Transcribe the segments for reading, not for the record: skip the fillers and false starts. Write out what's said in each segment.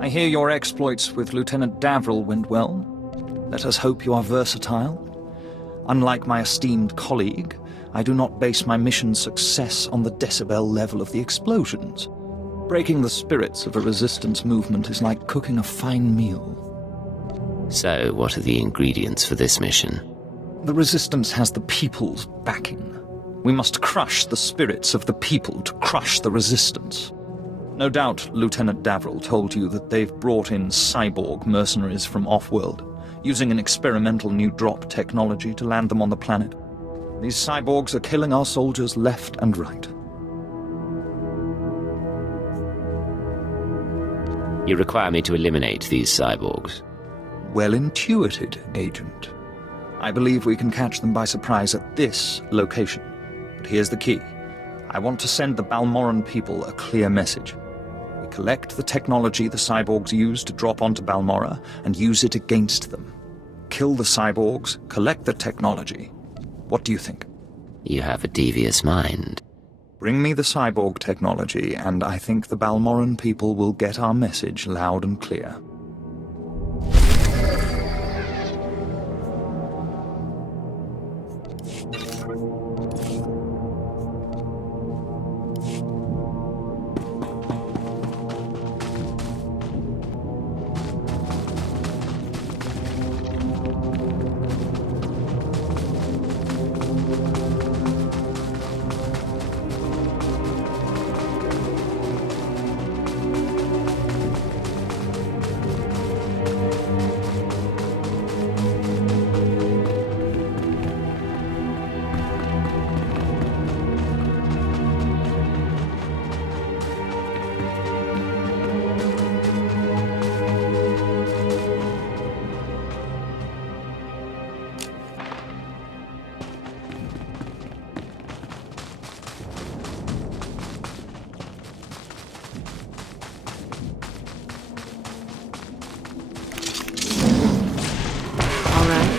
I hear your exploits with Lieutenant Davril went well. Let us hope you are versatile. Unlike my esteemed colleague, I do not base my mission's success on the decibel level of the explosions. Breaking the spirits of a resistance movement is like cooking a fine meal. So, what are the ingredients for this mission? The resistance has the people's backing. We must crush the spirits of the people to crush the resistance. No doubt Lieutenant Davril told you that they've brought in cyborg mercenaries from off-world, using an experimental new drop technology to land them on the planet. These cyborgs are killing our soldiers left and right. You require me to eliminate these cyborgs? Well intuited, Agent. I believe we can catch them by surprise at this location. But here's the key. I want to send the Balmorran people a clear message. We collect the technology the cyborgs use to drop onto Balmorra and use it against them. Kill the cyborgs, collect the technology. What do you think? You have a devious mind. Bring me the cyborg technology, and I think the Balmorran people will get our message loud and clear.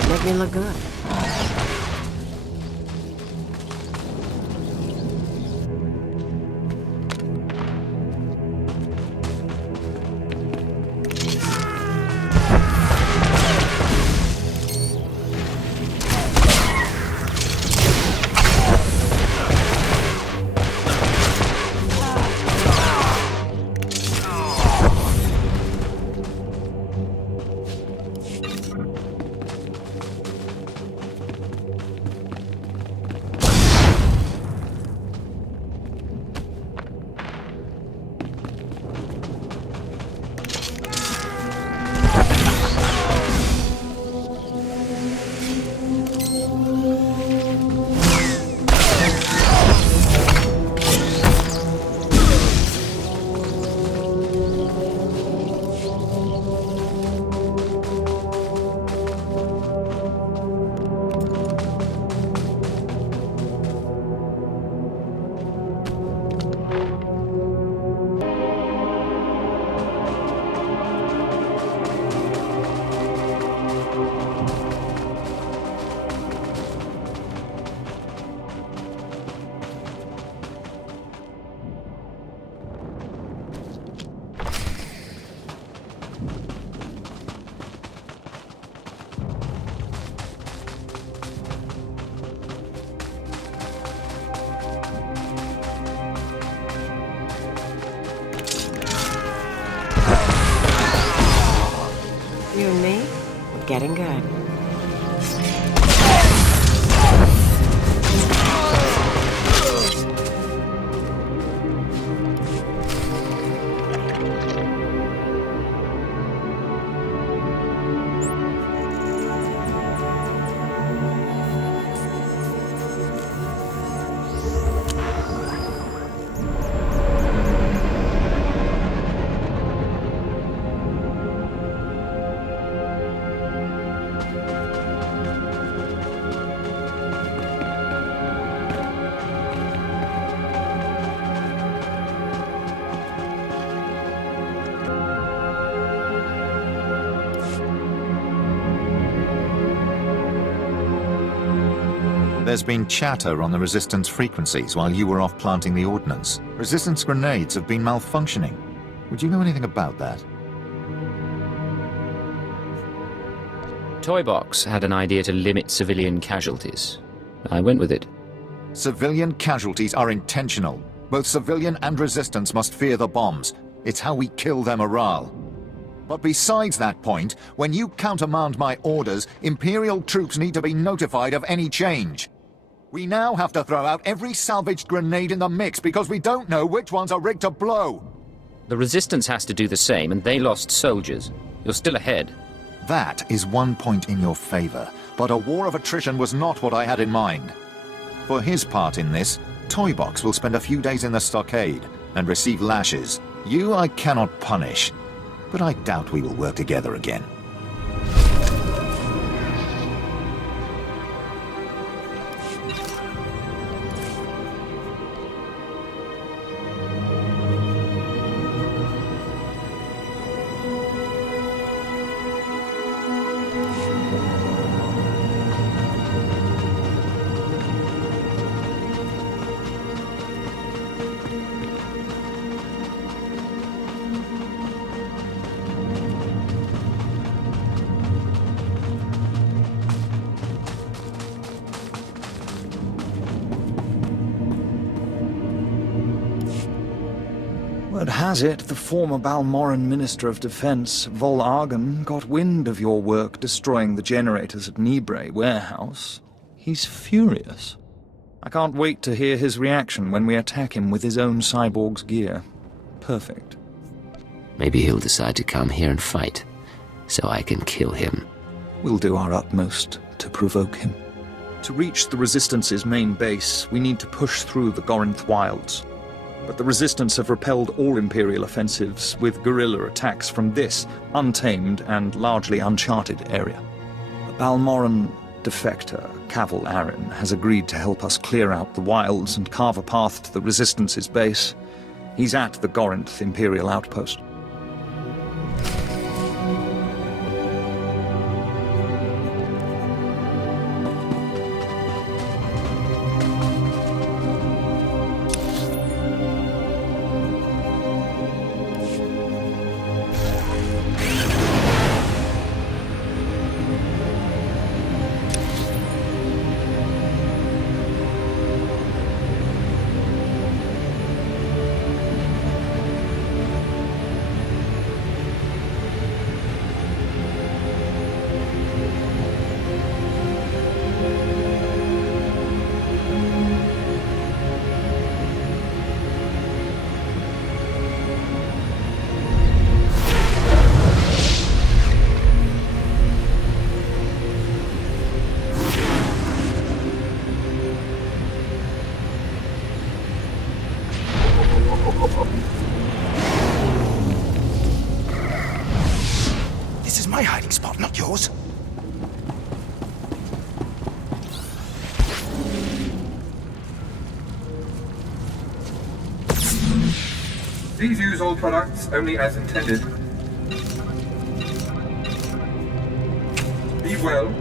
Make me look good. You and me, we're getting good. There's been chatter on the Resistance frequencies while you were off planting the ordnance. Resistance grenades have been malfunctioning. Would you know anything about that? Toybox had an idea to limit civilian casualties. I went with it. Civilian casualties are intentional. Both civilian and Resistance must fear the bombs. It's how we kill their morale. But besides that point, when you countermand my orders, Imperial troops need to be notified of any change. We now have to throw out every salvaged grenade in the mix because we don't know which ones are rigged to blow. The Resistance has to do the same, and they lost soldiers. You're still ahead. That is one point in your favor, but a war of attrition was not what I had in mind. For his part in this, Toybox will spend a few days in the stockade and receive lashes. You I cannot punish, but I doubt we will work together again. Word has it, the former Balmorran Minister of Defense, Vol Argon, got wind of your work destroying the generators at Nibre warehouse. He's furious. I can't wait to hear his reaction when we attack him with his own cyborg's gear. Perfect. Maybe he'll decide to come here and fight, so I can kill him. We'll do our utmost to provoke him. To reach the Resistance's main base, we need to push through the Gorinth wilds. But the Resistance have repelled all Imperial offensives with guerrilla attacks from this untamed and largely uncharted area. A Balmorran defector, Cavil Arin, has agreed to help us clear out the wilds and carve a path to the Resistance's base. He's at the Gorinth Imperial outpost. This is my hiding spot, not yours. Please use all products only as intended. Be well.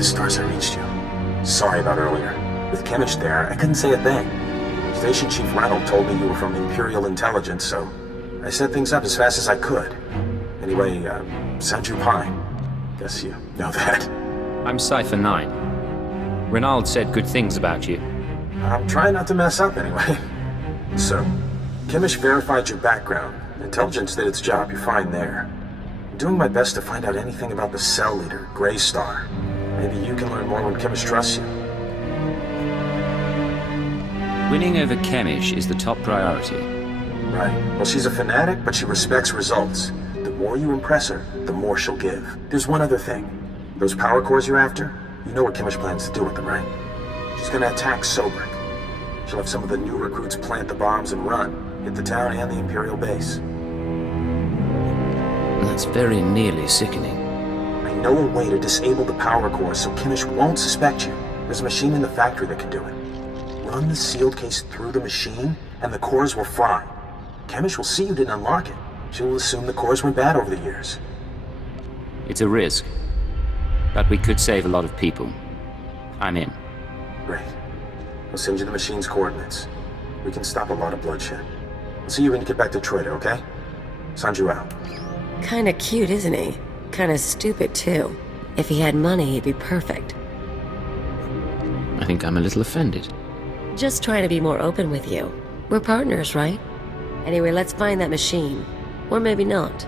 the stars I reached you. Sorry about earlier. With Chemish there, I couldn't say a thing. Station Chief Ranald told me you were from Imperial Intelligence, so I set things up as fast as I could. Anyway, Sanju Pine. Guess you know that. I'm Cypher 9. Renald said good things about you. I'm trying not to mess up anyway. So, Chemish verified your background. Intelligence did its job, you're fine there. I'm doing my best to find out anything about the cell leader, Grey Star. Maybe you can learn more when Chemish trusts you. Winning over Chemish is the top priority. Right. Well, she's a fanatic, but she respects results. The more you impress her, the more she'll give. There's one other thing. Those power cores you're after, you know what Chemish plans to do with them, right? She's gonna attack Sobrik. She'll have some of the new recruits plant the bombs and run, hit the town and the Imperial base. That's very nearly sickening. I know a way to disable the power cores so Chemish won't suspect you. There's a machine in the factory that can do it. Run the sealed case through the machine, and the cores will fry. Chemish will see you didn't unlock it. She will assume the cores went bad over the years. It's a risk, but we could save a lot of people. I'm in. Great. I'll send you the machine's coordinates. We can stop a lot of bloodshed. I'll see you when you get back to Troida, okay? Sanju out. Kinda cute, isn't he? Kinda stupid, too. If he had money, he'd be perfect. I think I'm a little offended. Just trying to be more open with you. We're partners, right? Anyway, let's find that machine. Or maybe not.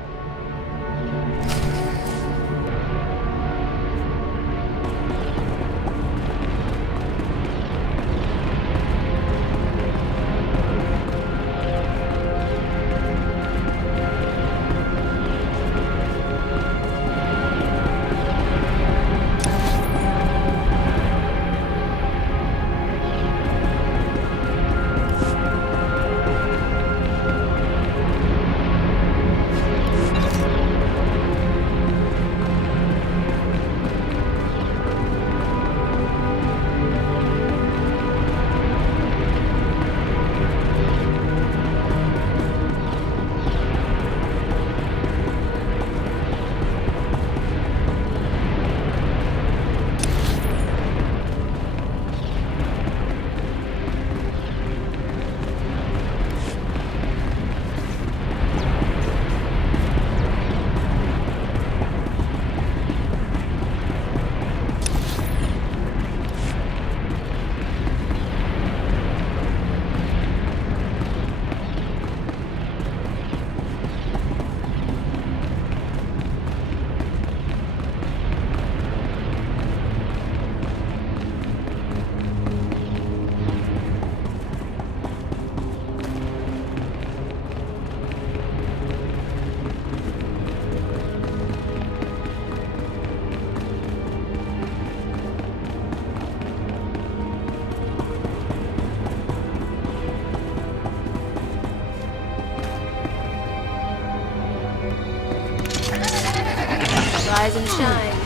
Rise and shine.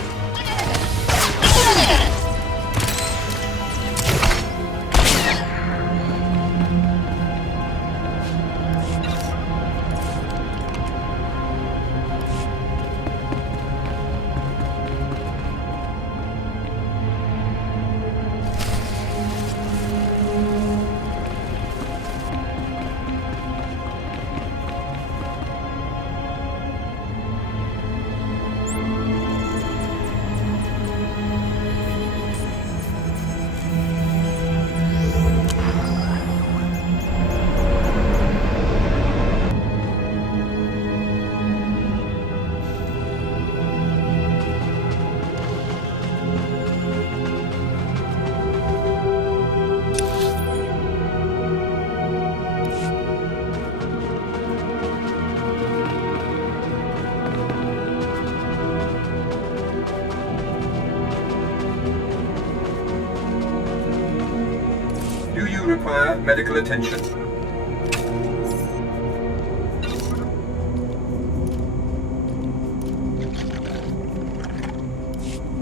Require medical attention.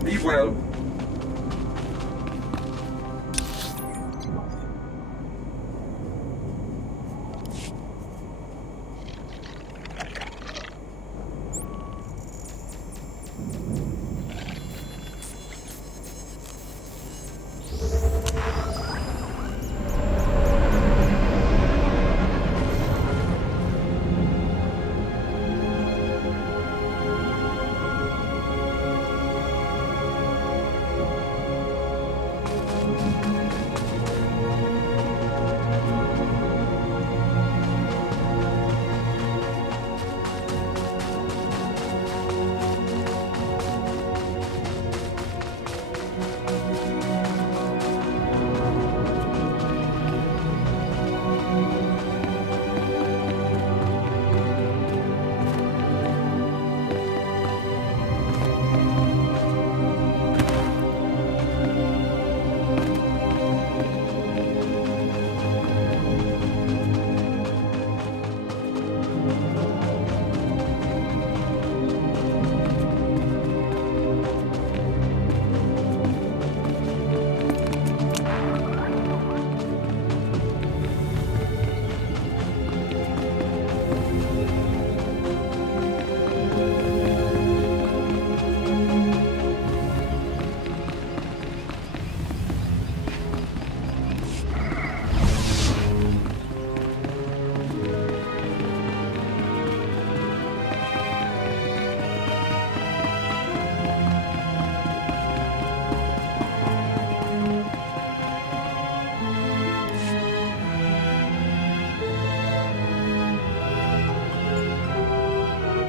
Be well.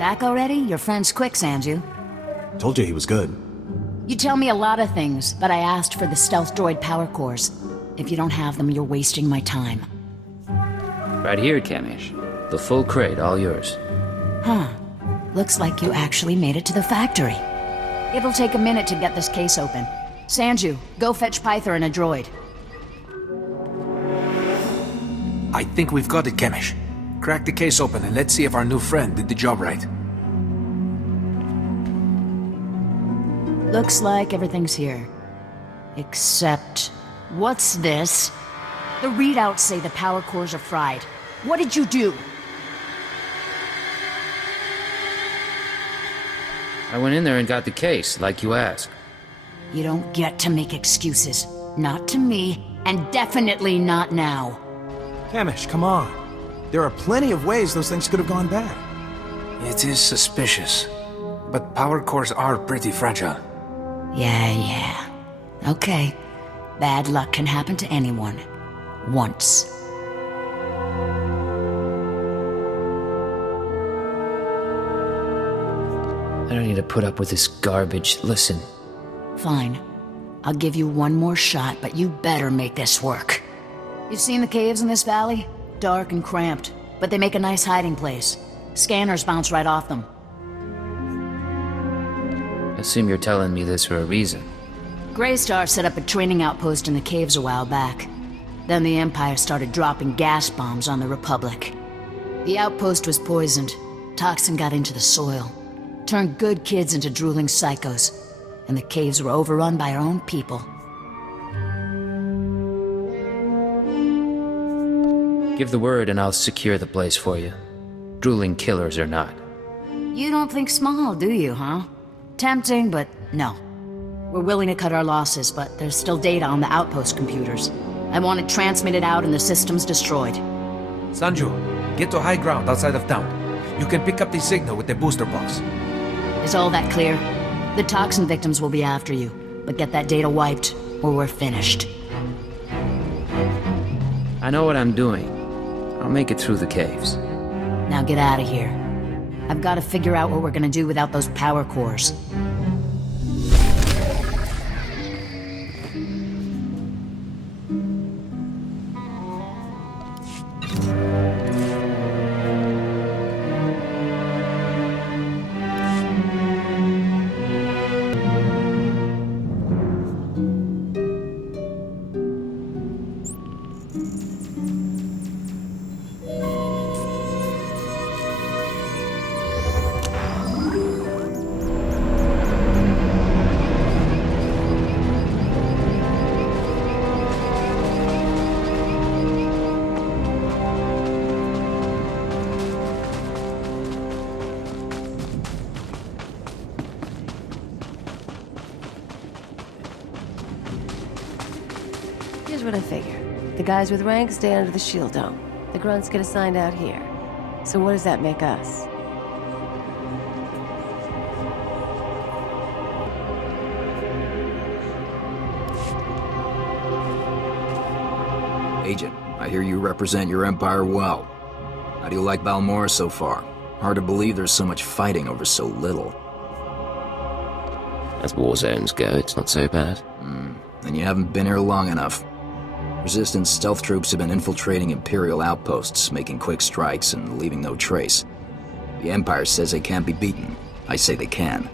Back already? Your friend's quick, Sanju. Told you he was good. You tell me a lot of things, but I asked for the stealth droid power cores. If you don't have them, you're wasting my time. Right here, Kamish. The full crate, all yours. Huh. Looks like you actually made it to the factory. It'll take a minute to get this case open. Sanju, go fetch Pyther and a droid. I think we've got it, Kamish. Crack the case open and let's see if our new friend did the job right. Looks like everything's here. Except... what's this? The readouts say the power cores are fried. What did you do? I went in there and got the case, like you asked. You don't get to make excuses. Not to me, and definitely not now. Kamish, come on. There are plenty of ways those things could have gone bad. It is suspicious, but power cores are pretty fragile. Yeah. Okay. Bad luck can happen to anyone. Once. I don't need to put up with this garbage. Listen. Fine. I'll give you one more shot, but you better make this work. You've seen the caves in this valley? Dark and cramped, but they make a nice hiding place. Scanners bounce right off them. I assume you're telling me this for a reason. Greystar set up a training outpost in the caves a while back. Then the Empire started dropping gas bombs on the Republic. The outpost was poisoned. Toxin got into the soil. Turned good kids into drooling psychos. And the caves were overrun by our own people. Give the word and I'll secure the place for you. Drooling killers or not. You don't think small, do you, huh? Tempting, but no. We're willing to cut our losses, but there's still data on the outpost computers. I want it transmitted out and the systems destroyed. Sanju, get to high ground outside of town. You can pick up the signal with the booster box. Is all that clear? The toxin victims will be after you, but get that data wiped, or we're finished. I know what I'm doing. I'll make it through the caves. Now get out of here. I've got to figure out what we're gonna do without those power cores. Here's what I figure. The guys with rank stay under the shield dome. The grunts get assigned out here. So what does that make us? Agent, I hear you represent your empire well. How do you like Balmorra so far? Hard to believe there's so much fighting over so little. As war zones go, it's not so bad. Then you haven't been here long enough. Resistance stealth troops have been infiltrating Imperial outposts, making quick strikes and leaving no trace. The Empire says they can't be beaten. I say they can.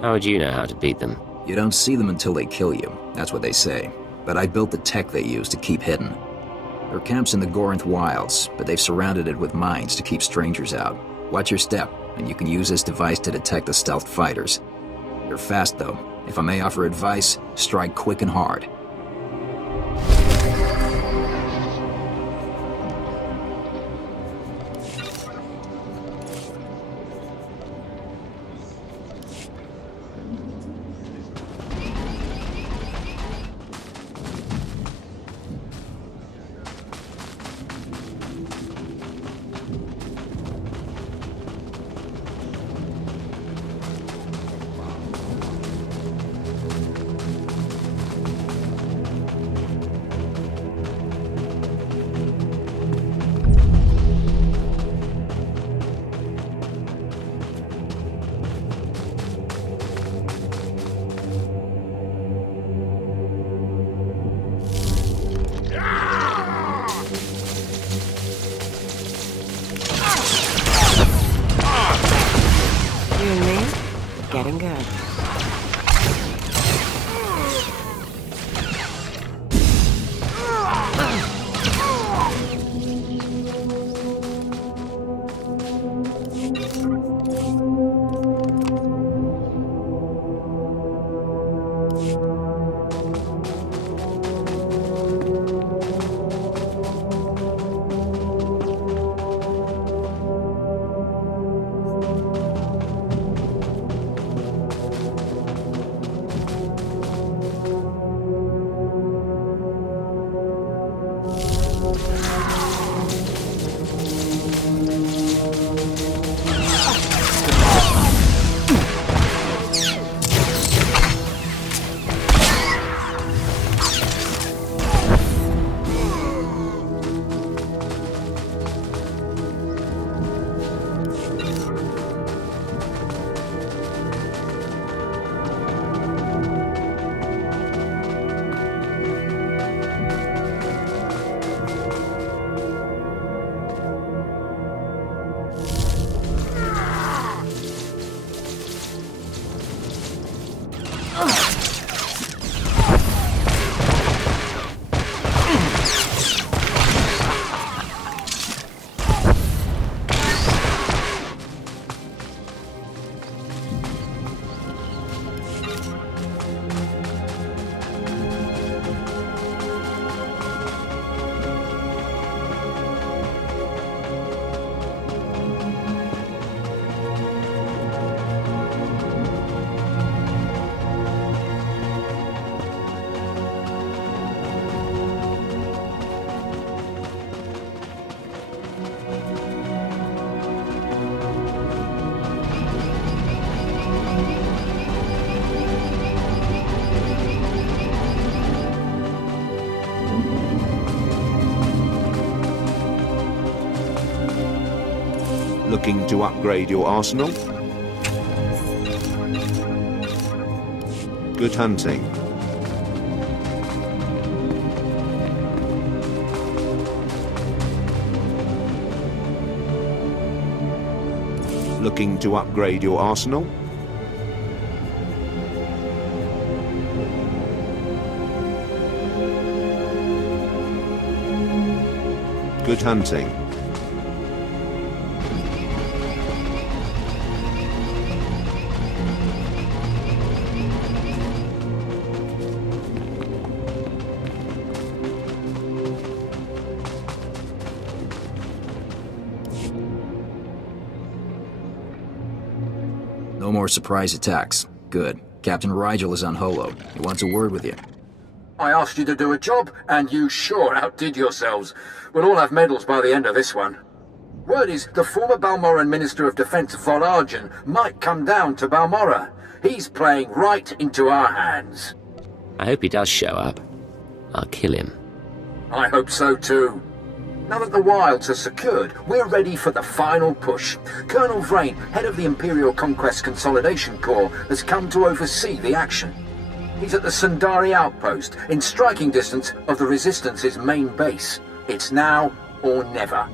How would you know how to beat them? You don't see them until they kill you. That's what they say. But I built the tech they use to keep hidden. There are camps in the Gorinth wilds, but they've surrounded it with mines to keep strangers out. Watch your step, and you can use this device to detect the stealth fighters. You're fast, though. If I may offer advice, strike quick and hard. Looking to upgrade your arsenal? Good hunting. Looking to upgrade your arsenal? Good hunting. No more surprise attacks. Good. Captain Rigel is on Holo. He wants a word with you. I asked you to do a job, and you sure outdid yourselves. We'll all have medals by the end of this one. Word is the former Balmorran Minister of Defense Von Argen might come down to Balmorra. He's playing right into our hands. I hope he does show up. I'll kill him. I hope so too. Now that the wilds are secured, we're ready for the final push. Colonel Vrain, head of the Imperial Conquest Consolidation Corps, has come to oversee the action. He's at the Sundari outpost, in striking distance of the Resistance's main base. It's now or never.